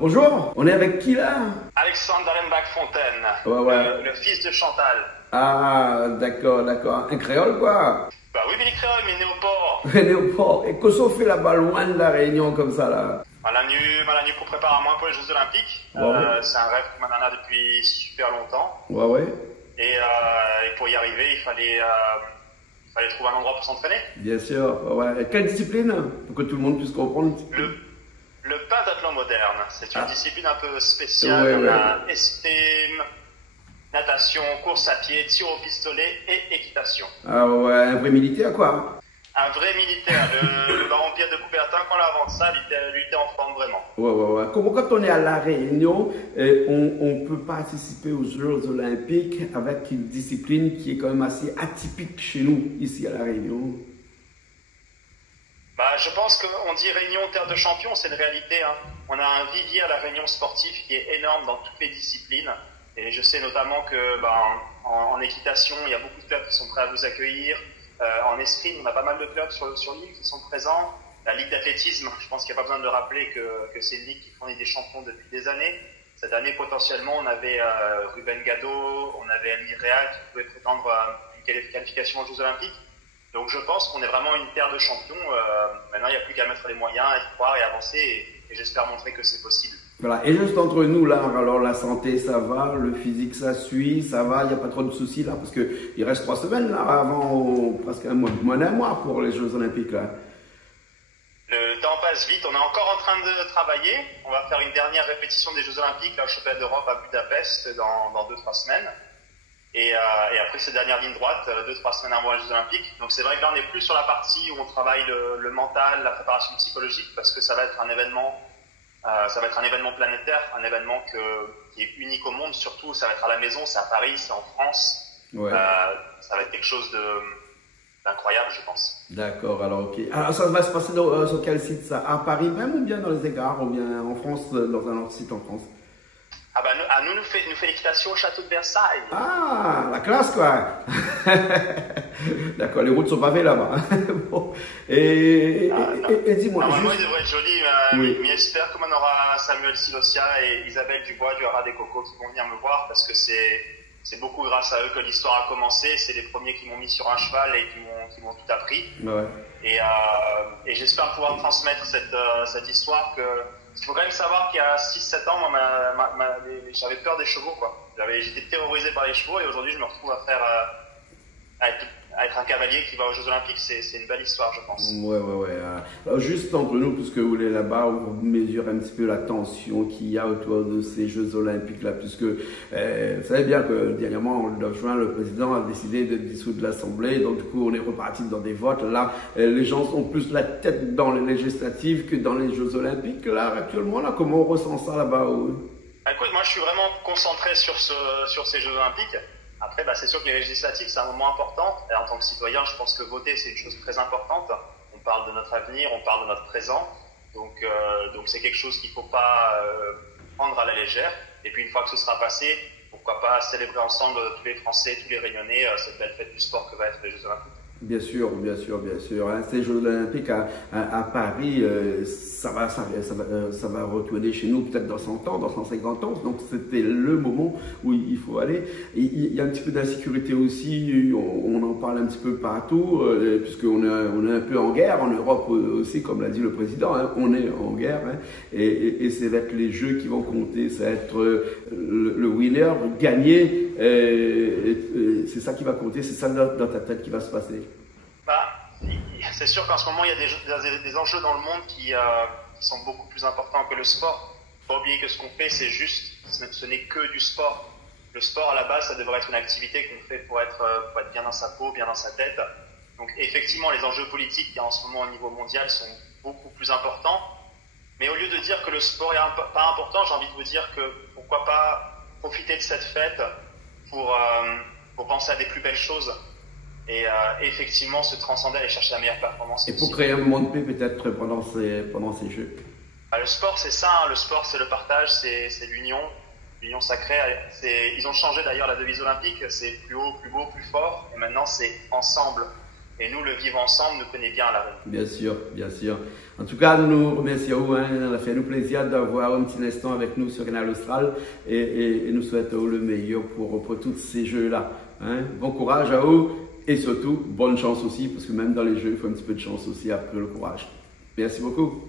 Bonjour, on est avec qui là? Alexandre Dallenbach-Fontaine, le fils de Chantal. Ah, d'accord, d'accord. Un créole quoi? Bah oui, Billy Créole, mais né au port. Né au port. Et qu'est-ce qu'on fait là-bas, loin de la Réunion comme ça là? Malanu pour préparer à moi pour les Jeux Olympiques. C'est un rêve que m'en a depuis super longtemps. Ouais. Et pour y arriver, il fallait trouver un endroit pour s'entraîner. Bien sûr, ouais. Quelle discipline? Pour que tout le monde puisse comprendre. Le pentathlon moderne. C'est une discipline un peu spéciale. On a escrime, natation, course à pied, tir au pistolet et équitation. Ah ouais, un vrai militaire quoi. Un vrai militaire. Le baron Pierre de Coubertin, quand on avant ça, lui était en forme vraiment. Ouais. Comment quand on est à La Réunion, on peut participer aux Jeux Olympiques avec une discipline qui est quand même assez atypique chez nous, ici à La Réunion? Bah, je pense qu'on dit Réunion terre de champions, c'est une réalité. Hein. On a un vivier à La Réunion sportif qui est énorme dans toutes les disciplines. Et je sais notamment que en équitation, il y a beaucoup de clubs qui sont prêts à vous accueillir. En escrime, on a pas mal de clubs sur l'île qui sont présents. La Ligue d'athlétisme, je pense qu'il n'y a pas besoin de rappeler que c'est une ligue qui fournit des champions depuis des années. Cette année, potentiellement, on avait Ruben Gado, on avait Elmire Réal qui pouvaient prétendre à une qualification aux Jeux Olympiques. Donc je pense qu'on est vraiment une terre de champions. Maintenant, il n'y a plus qu'à mettre les moyens, à y croire et avancer. Et j'espère montrer que c'est possible. Voilà, et juste entre nous là, alors la santé ça va, le physique ça suit, ça va, il n'y a pas trop de soucis là, parce qu'il reste 3 semaines là, avant presque moins d'un mois pour les Jeux Olympiques là. Le temps passe vite, on est encore en train de travailler. On va faire une dernière répétition des Jeux Olympiques, là, au championnat d'Europe à Budapest dans 2-3 semaines. Et après cette dernière ligne droite, 2-3 semaines avant les Jeux Olympiques. Donc c'est vrai que là on n'est plus sur la partie où on travaille le mental, la préparation psychologique, parce que ça va être un événement. Ça va être un événement planétaire, un événement qui est unique au monde, surtout ça va être à la maison, c'est à Paris, c'est en France. Ouais. Ça va être quelque chose d'incroyable, je pense. D'accord, alors ok. Alors ça va se passer sur quel site ça? À Paris même ou bien dans les égards ou bien en France, dans un autre site en France? Ah bah nous fait l'équitation au château de Versailles. Ah, la classe quoi. D'accord, les routes sont pavées là-bas. Bon. Et dis-moi. Normalement, il devrait être joli, mais j'espère qu'on aura Samuel Silosia et Isabelle Dubois du Haras des Cocos qui vont venir me voir parce que c'est beaucoup grâce à eux que l'histoire a commencé. C'est les premiers qui m'ont mis sur un cheval et qui m'ont tout appris. Ouais. Et j'espère pouvoir transmettre cette histoire il faut quand même savoir qu'il y a 6-7 ans, moi, j'avais peur des chevaux, quoi. J'étais terrorisé par les chevaux et aujourd'hui, je me retrouve à être un cavalier qui va aux Jeux Olympiques. C'est une belle histoire, je pense. Ouais. Alors, juste entre nous, puisque vous êtes là-bas, vous mesurez un petit peu la tension qu'il y a autour de ces Jeux Olympiques là, puisque vous savez bien que dernièrement, le 9 juin, le président a décidé de dissoudre l'Assemblée, donc du coup, on est reparti dans des votes. Là, les gens ont plus la tête dans les législatives que dans les Jeux Olympiques. Là, actuellement, là, comment on ressent ça là-bas? Écoute, moi, je suis vraiment concentré sur ces Jeux Olympiques. Après, c'est sûr que les législatives, c'est un moment important. Et en tant que citoyen, je pense que voter, c'est une chose très importante. On parle de notre avenir, on parle de notre présent. Donc c'est quelque chose qu'il ne faut pas prendre à la légère. Et puis, une fois que ce sera passé, pourquoi pas célébrer ensemble tous les Français, tous les Réunionnais, cette belle fête du sport que va être les Jeux Olympiques. Bien sûr. Hein, ces Jeux Olympiques à Paris, ça va retourner chez nous peut-être dans 100 ans, dans 150 ans. Donc c'était le moment où il faut aller. Et il y a un petit peu d'insécurité aussi, on en parle un petit peu partout, puisqu'on est un peu en guerre, en Europe aussi, comme l'a dit le président, hein, on est en guerre. Hein, et ça va être les Jeux qui vont compter, ça va être le winner, gagner. C'est ça qui va compter, c'est ça dans ta tête qui va se passer. C'est sûr qu'en ce moment, il y a des enjeux dans le monde qui sont beaucoup plus importants que le sport. Il ne faut pas oublier que ce qu'on fait, ce n'est que du sport. Le sport, à la base, ça devrait être une activité qu'on fait pour être bien dans sa peau, bien dans sa tête. Donc, effectivement, les enjeux politiques qu'il y a en ce moment au niveau mondial sont beaucoup plus importants. Mais au lieu de dire que le sport est pas important, j'ai envie de vous dire que pourquoi pas profiter de cette fête pour penser à des plus belles choses. Et effectivement se transcender, aller chercher la meilleure performance. Et pour créer un moment de paix peut-être pendant ces Jeux. Le sport c'est ça, hein. Le sport c'est le partage, c'est l'union sacrée. Ils ont changé d'ailleurs la devise olympique, c'est plus haut, plus beau, plus fort, et maintenant c'est ensemble. et nous le vivre ensemble nous connaît bien à la Réunion. Bien sûr, bien sûr. En tout cas, nous remercions, hein, ça fait nous plaisir d'avoir un petit instant avec nous sur Canal Austral et nous souhaitons le meilleur pour tous ces jeux-là. Hein. Bon courage à vous et surtout, bonne chance aussi, parce que même dans les jeux, il faut un petit peu de chance aussi après le courage. Merci beaucoup.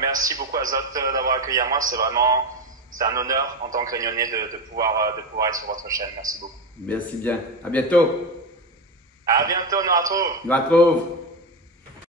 Merci beaucoup Azot d'avoir accueilli à moi, c'est un honneur en tant que Réunionnais de pouvoir être sur votre chaîne. Merci beaucoup. Merci bien. À bientôt. À bientôt, nous retrouve. Nous retrouve.